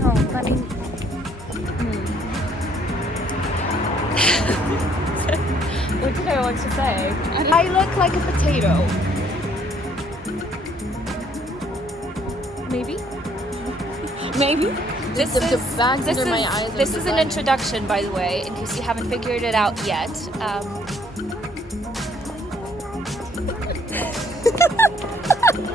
No, let me... What did I want to say? I look like a potato. Maybe? Maybe? This is an introduction, by the way, in case you haven't figured it out yet.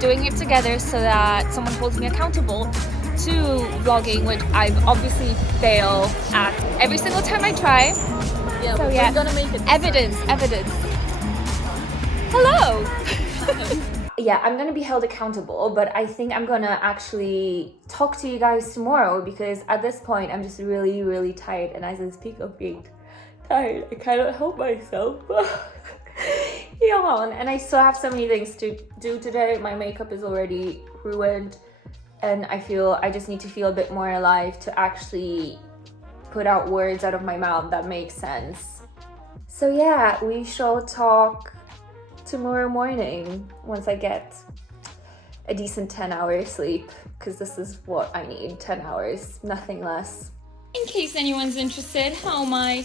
Doing it together so that someone holds me accountable to vlogging, which I've obviously failed at every single time I try. Yeah, so we're gonna make it. Evidence. Hello. Yeah, I'm gonna be held accountable, but I think I'm gonna actually talk to you guys tomorrow because at this point I'm just really, really tired, and as I speak of being tired, I cannot help myself. Yeah, and I still have so many things to do today. My makeup is already ruined, and I feel I just need to feel a bit more alive to actually put out words out of my mouth that make sense. So yeah, we shall talk tomorrow morning once I get a decent 10-hour sleep, because this is what I need, 10 hours, nothing less. In case anyone's interested, how my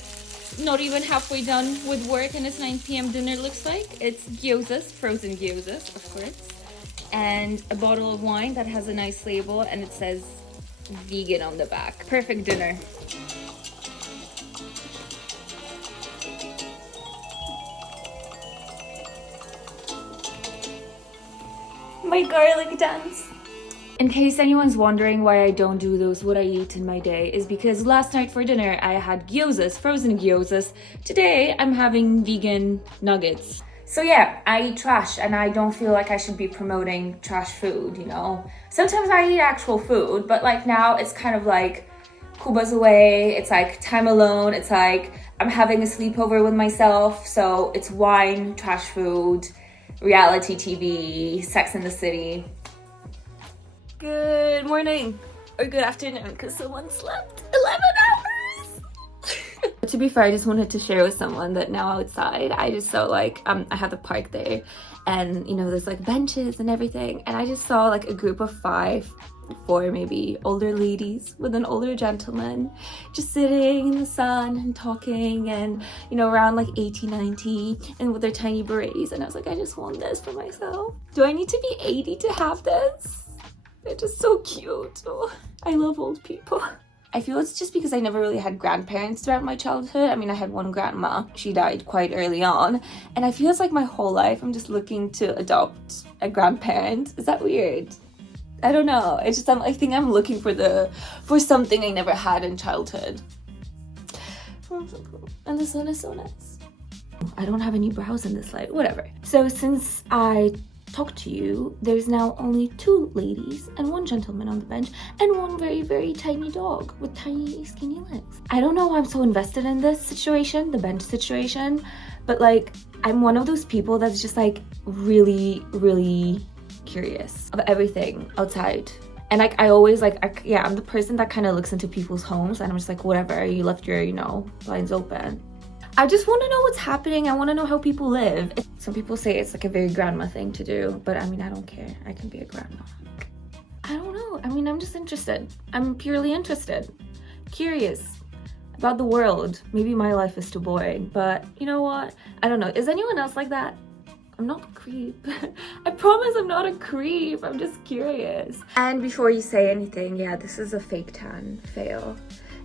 not even halfway done with work and it's 9 p.m. dinner looks like. It's gyozas, frozen gyozas, of course, and a bottle of wine that has a nice label and it says vegan on the back. Perfect dinner. My garlic dance. In case anyone's wondering why I don't do those what I eat in my day, is because last night for dinner I had gyozas, frozen gyozas. Today I'm having vegan nuggets. So yeah, I eat trash and I don't feel like I should be promoting trash food, you know? Sometimes I eat actual food, but like now it's kind of like Kuba's away, it's like time alone, it's like I'm having a sleepover with myself, so it's wine, trash food, reality TV, Sex in the City. Good morning, or good afternoon, because someone slept 11 hours. To be fair, I just wanted to share with someone that now outside, I just saw like, I have the park there, and you know, there's like benches and everything, and I just saw like a group of 4 maybe older ladies with an older gentleman just sitting in the sun and talking, and you know, around like 80, 90, and with their tiny berets, and I was like, I just want this for myself. Do I need to be 80 to have this? They're just so cute. Oh, I love old people. I feel it's just because I never really had grandparents throughout my childhood. I mean, I had one grandma. She died quite early on. And I feel it's like my whole life I'm just looking to adopt a grandparent. Is that weird? I don't know. It's just I think I'm looking for something I never had in childhood. Oh, so cool. And the sun is so nice. I don't have any brows in this light. Whatever. So since I talk to you, there's now only 2 ladies and 1 gentleman on the bench and 1 very, very tiny dog with tiny skinny legs. I don't know why I'm so invested in this situation, the bench situation, but like I'm one of those people that's just like really, really curious of everything outside. And like I always like, I'm the person that kind of looks into people's homes and I'm just like, whatever, you left your, you know, blinds open. I just want to know what's happening. I want to know how people live. Some people say it's like a very grandma thing to do, but I mean, I don't care. I can be a grandma. I don't know. I mean, I'm just interested. I'm purely interested. Curious about the world. Maybe my life is too boring, but you know what? I don't know. Is anyone else like that? I'm not a creep. I promise I'm not a creep. I'm just curious. And before you say anything, yeah, this is a fake tan fail.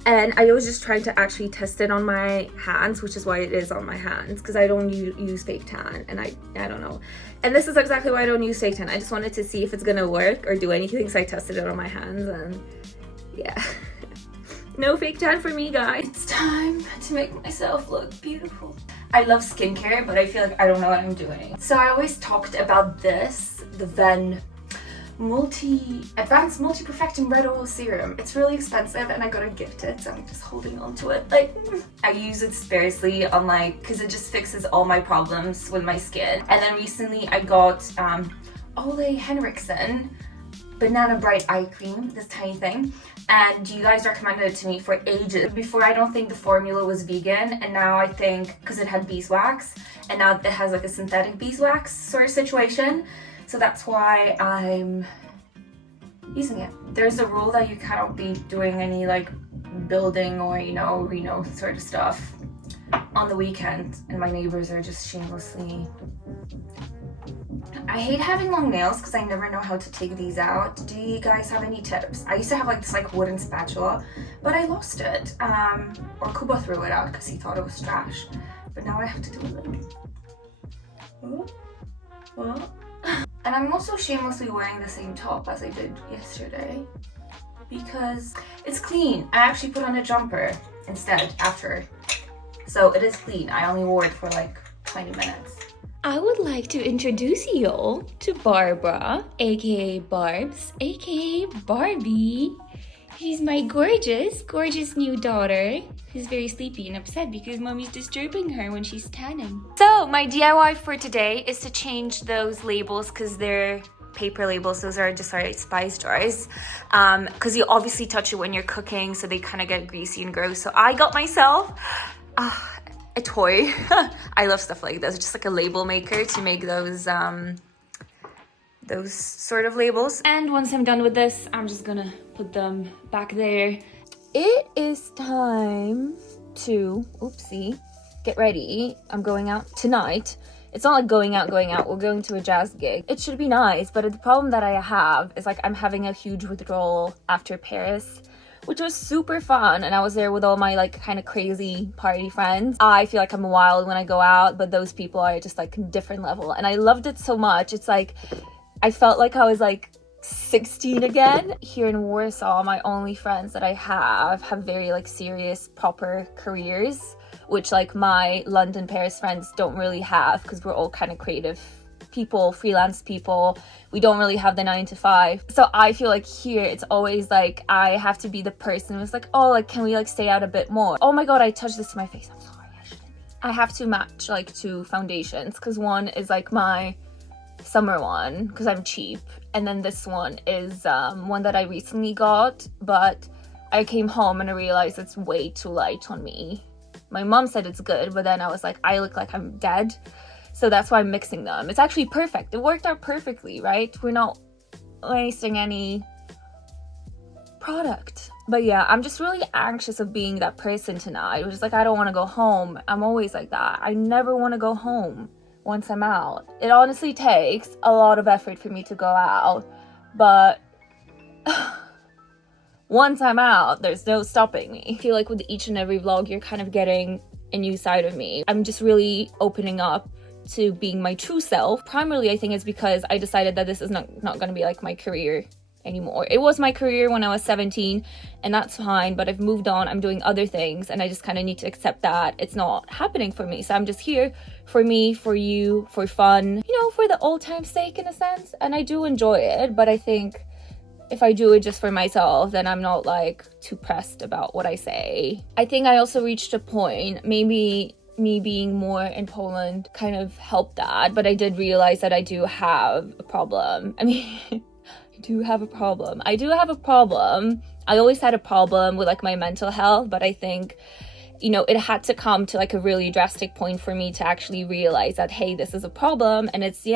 And I was just trying to actually test it on my hands, which is why it is on my hands, because I don't use fake tan, and I don't know. And this is exactly why I don't use fake tan. I just wanted to see if it's gonna work or do anything, so I tested it on my hands, and yeah. No fake tan for me, guys. It's time to make myself look beautiful. I love skincare, but I feel like I don't know what I'm doing. So I always talked about this, the Advanced Multi-Perfecting Red Oil Serum. It's really expensive and I got to gift it, so I'm just holding on to it. Like, I use it sparsely on like, because it just fixes all my problems with my skin. And then recently I got Ole Henriksen Banana Bright Eye Cream, this tiny thing. And you guys recommended it to me for ages. Before, I don't think the formula was vegan, and now I think, because it had beeswax, and now it has like a synthetic beeswax sort of situation. So that's why I'm using it. There's a rule that you cannot be doing any like building or you know sort of stuff on the weekend, and my neighbors are just shamelessly. I hate having long nails because I never know how to take these out. Do you guys have any tips? I used to have like this like wooden spatula, but I lost it. Or Kuba threw it out because he thought it was trash. But now I have to do it. And I'm also shamelessly wearing the same top as I did yesterday because it's clean. I actually put on a jumper instead after. So it is clean. I only wore it for like 20 minutes. I would like to introduce you all to Barbara, aka Barbs, aka Barbie. She's my gorgeous new daughter who's very sleepy and upset because mommy's disturbing her when she's tanning. So my DIY for today is to change those labels because they're paper labels. Those are just our spice jars because you obviously touch it when you're cooking, so they kind of get greasy and gross. So I got myself a toy. I love stuff like this. It's just like a label maker to make those sort of labels. And once I'm done with this, I'm just gonna put them back there. It is time to, oopsie, get ready. I'm going out tonight. It's not like going out. We're going to a jazz gig. It should be nice, but the problem that I have is like I'm having a huge withdrawal after Paris, which was super fun, and I was there with all my like kind of crazy party friends. I feel like I'm wild when I go out, but those people are just like a different level, and I loved it so much. It's like I felt like I was like 16 again. Here in Warsaw, my only friends that I have very like serious proper careers, which like my London, Paris friends don't really have because we're all kind of creative people, freelance people. We don't really have the 9 to 5. So I feel like here it's always like I have to be the person who's like, oh, like can we like stay out a bit more? Oh my god, I touched this to my face. I'm sorry, I shouldn't. I have to match like 2 foundations because one is like my summer one because I'm cheap, and then this one is one that I recently got, but I came home and I realized it's way too light on me. My mom said it's good, but then I was like, I look like I'm dead. So that's why I'm mixing them. It's actually perfect. It worked out perfectly, right? We're not wasting any product. But yeah, I'm just really anxious of being that person tonight. Which is like, I don't want to go home. I'm always like that. I never want to go home once I'm out. It honestly takes a lot of effort for me to go out. But once I'm out, there's no stopping me. I feel like with each and every vlog, you're kind of getting a new side of me. I'm just really opening up to being my true self. Primarily, I think it's because I decided that this is not going to be like my career anymore. It was my career when I was 17, and that's fine, but I've moved on. I'm doing other things, and I just kind of need to accept that it's not happening for me. So I'm just here for me, for you, for fun, you know, for the old time's sake in a sense. And I do enjoy it, but I think if I do it just for myself, then I'm not like too pressed about what I say. I think I also reached a point, maybe me being more in Poland kind of helped that, but I did realize that I do have a problem. I mean, I do have a problem. I always had a problem with like my mental health, but I think, you know, it had to come to like a really drastic point for me to actually realize that, hey, this is a problem. And it's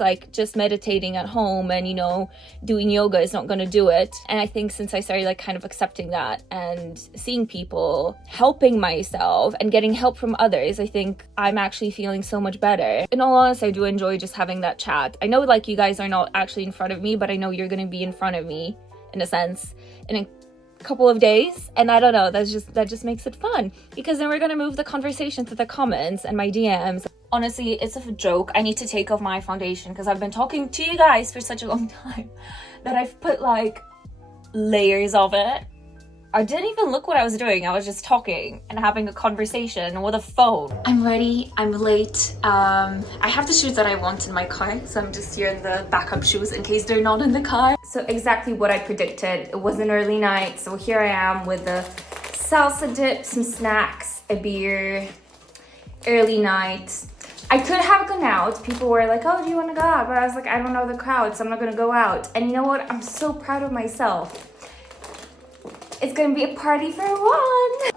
like just meditating at home and, you know, doing yoga is not going to do it. And I think since I started like kind of accepting that and seeing people, helping myself and getting help from others, I think I'm actually feeling so much better. In all honesty, I do enjoy just having that chat. I know like you guys are not actually in front of me, but I know you're going to be in front of me in a sense in a couple of days, and I don't know, that just makes it fun because then we're gonna move the conversation to the comments and my DMs. Honestly, it's a joke. I need to take off my foundation because I've been talking to you guys for such a long time that I've put like layers of it. I didn't even look what I was doing. I was just talking and having a conversation with a phone. I'm ready. I'm late. I have the shoes that I want in my car, so I'm just here in the backup shoes in case they're not in the car. So exactly what I predicted. It was an early night, so here I am with the salsa dip, some snacks, a beer, early night. I could have gone out. People were like, oh, do you want to go out? But I was like, I don't know the crowd, so I'm not going to go out. And you know what? I'm so proud of myself. It's gonna be a party for one.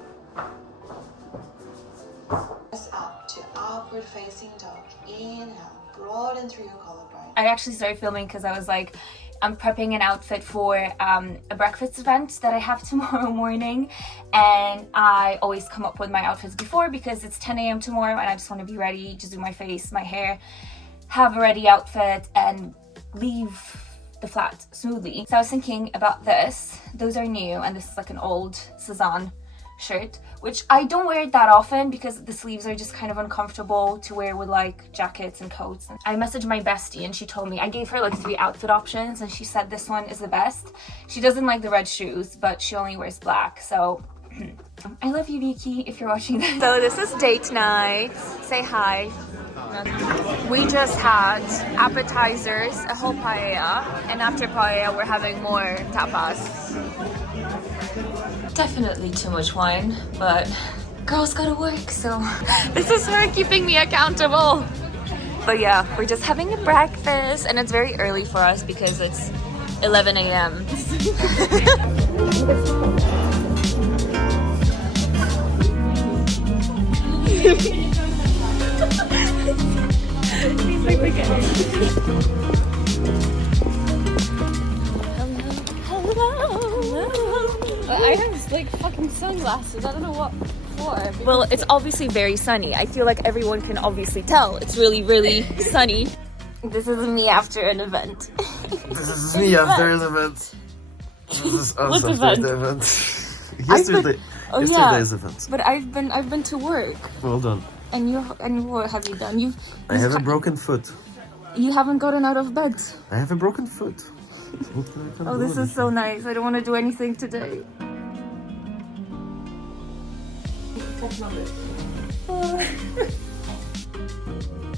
Up to upward facing dog. Inhale, broaden through your collarbone. I actually started filming because I was like, I'm prepping an outfit for a breakfast event that I have tomorrow morning, and I always come up with my outfits before because it's 10 a.m. tomorrow and I just want to be ready, just do my face, my hair, have a ready outfit and leave the flat smoothly. So I was thinking about this. Those are new, and this is like an old Cezanne shirt, which I don't wear it that often because the sleeves are just kind of uncomfortable to wear with like jackets and coats. I messaged my bestie and she told me, I gave her like 3 outfit options and she said this one is the best. She doesn't like the red shoes, but she only wears black. So I love you, Vicky, if you're watching this. So this is date night. Say hi. We just had appetizers, a whole paella, and after paella we're having more tapas. Definitely too much wine, but girls gotta work, so this is her keeping me accountable. But yeah, we're just having a breakfast, and it's very early for us because it's 11 a.m. He's like the guy. I have like fucking sunglasses. I don't know what for. Well, it's obviously very sunny. I feel like everyone can obviously tell. It's really, really sunny. This is me after an event. This is me after an event. This is us What after event? the event. Yesterday's event. But I've been to work. Well done. And what have you done? I have a broken foot. You haven't gotten out of bed. I have a broken foot. Oh, this is so nice. I don't want to do anything today.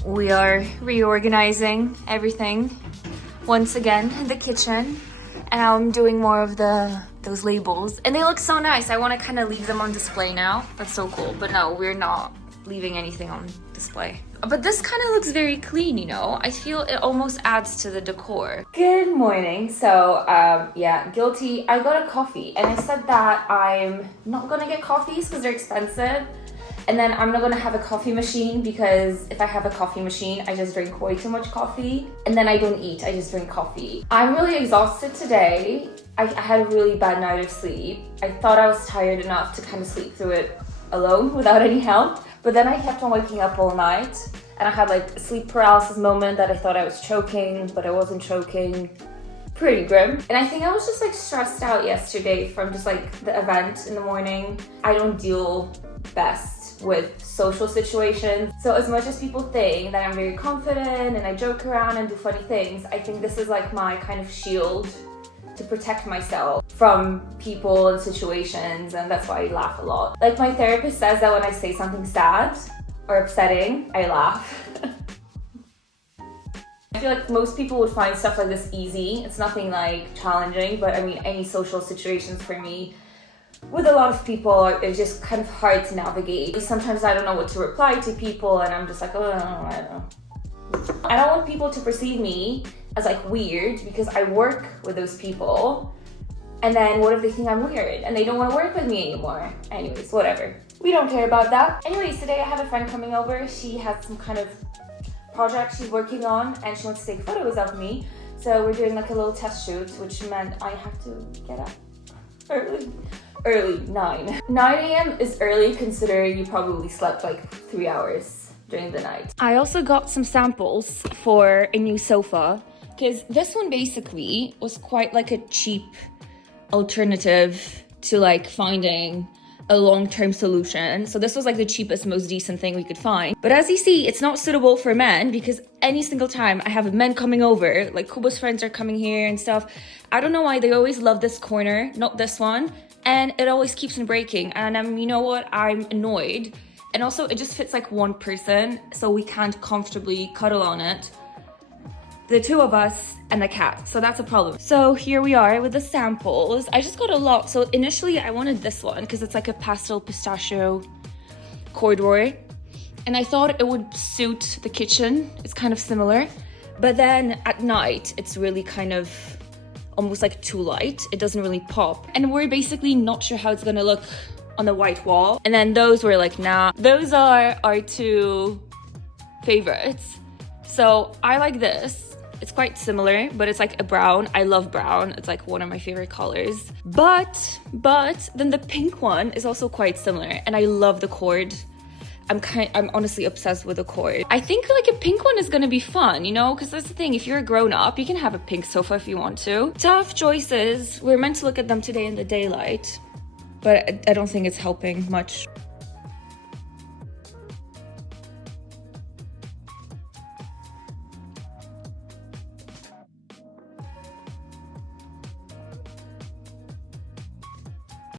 We are reorganizing everything once again in the kitchen, and I'm doing more of those labels, and they look so nice. I want to kind of leave them on display now. That's so cool. But no, we're not leaving anything on display. But this kind of looks very clean, you know? I feel it almost adds to the decor. Good morning. So, yeah, guilty. I got a coffee, and I said that I'm not gonna get coffees because they're expensive. And then I'm not gonna have a coffee machine because if I have a coffee machine, I just drink way too much coffee. And then I don't eat, I just drink coffee. I'm really exhausted today. I had a really bad night of sleep. I thought I was tired enough to kind of sleep through it alone without any help. But then I kept on waking up all night, and I had like a sleep paralysis moment that I thought I was choking, but I wasn't choking. Pretty grim. And I think I was just like stressed out yesterday from just like the event in the morning. I don't deal best with social situations. So as much as people think that I'm very confident and I joke around and do funny things, I think this is like my kind of shield to protect myself from people and situations, and that's why I laugh a lot. Like my therapist says that when I say something sad or upsetting, I laugh. I feel like most people would find stuff like this easy. It's nothing like challenging, but I mean any social situations for me with a lot of people it's just kind of hard to navigate. Sometimes I don't know what to reply to people, and I'm just like, oh, I don't know. I don't want people to perceive me as like weird because I work with those people, and then what if they think I'm weird and they don't want to work with me anymore? Anyways, whatever. We don't care about that. Anyways, today I have a friend coming over. She has some kind of project she's working on and she wants to take photos of me. So we're doing like a little test shoot, which meant I have to get up early, 9 a.m. is early considering you probably slept like 3 hours during the night. I also got some samples for a new sofa because this one basically was quite like a cheap alternative to like finding a long-term solution. So this was like the cheapest, most decent thing we could find. But as you see, it's not suitable for men because any single time I have men coming over, like Kubo's friends are coming here and stuff. I don't know why they always love this corner, not this one. And it always keeps on breaking. And you know what? I'm annoyed. And also it just fits like one person, so we can't comfortably cuddle on it. The two of us and the cat, so that's a problem. So here we are with the samples. I just got a lot. So initially I wanted this one because it's like a pastel pistachio corduroy, and I thought it would suit the kitchen. It's kind of similar, but then at night it's really kind of almost like too light. It doesn't really pop, and we're basically not sure how it's gonna look on the white wall. And then those were like, nah, those are our two favorites. So I like this. It's quite similar, but it's like a brown. I love brown. It's like one of my favorite colors. But then the pink one is also quite similar, and I love the cord. I'm honestly obsessed with the cord. I think like a pink one is gonna be fun, you know, because that's the thing. If you're a grown up, you can have a pink sofa if you want to. Tough choices. We're meant to look at them today in the daylight, but I don't think it's helping much.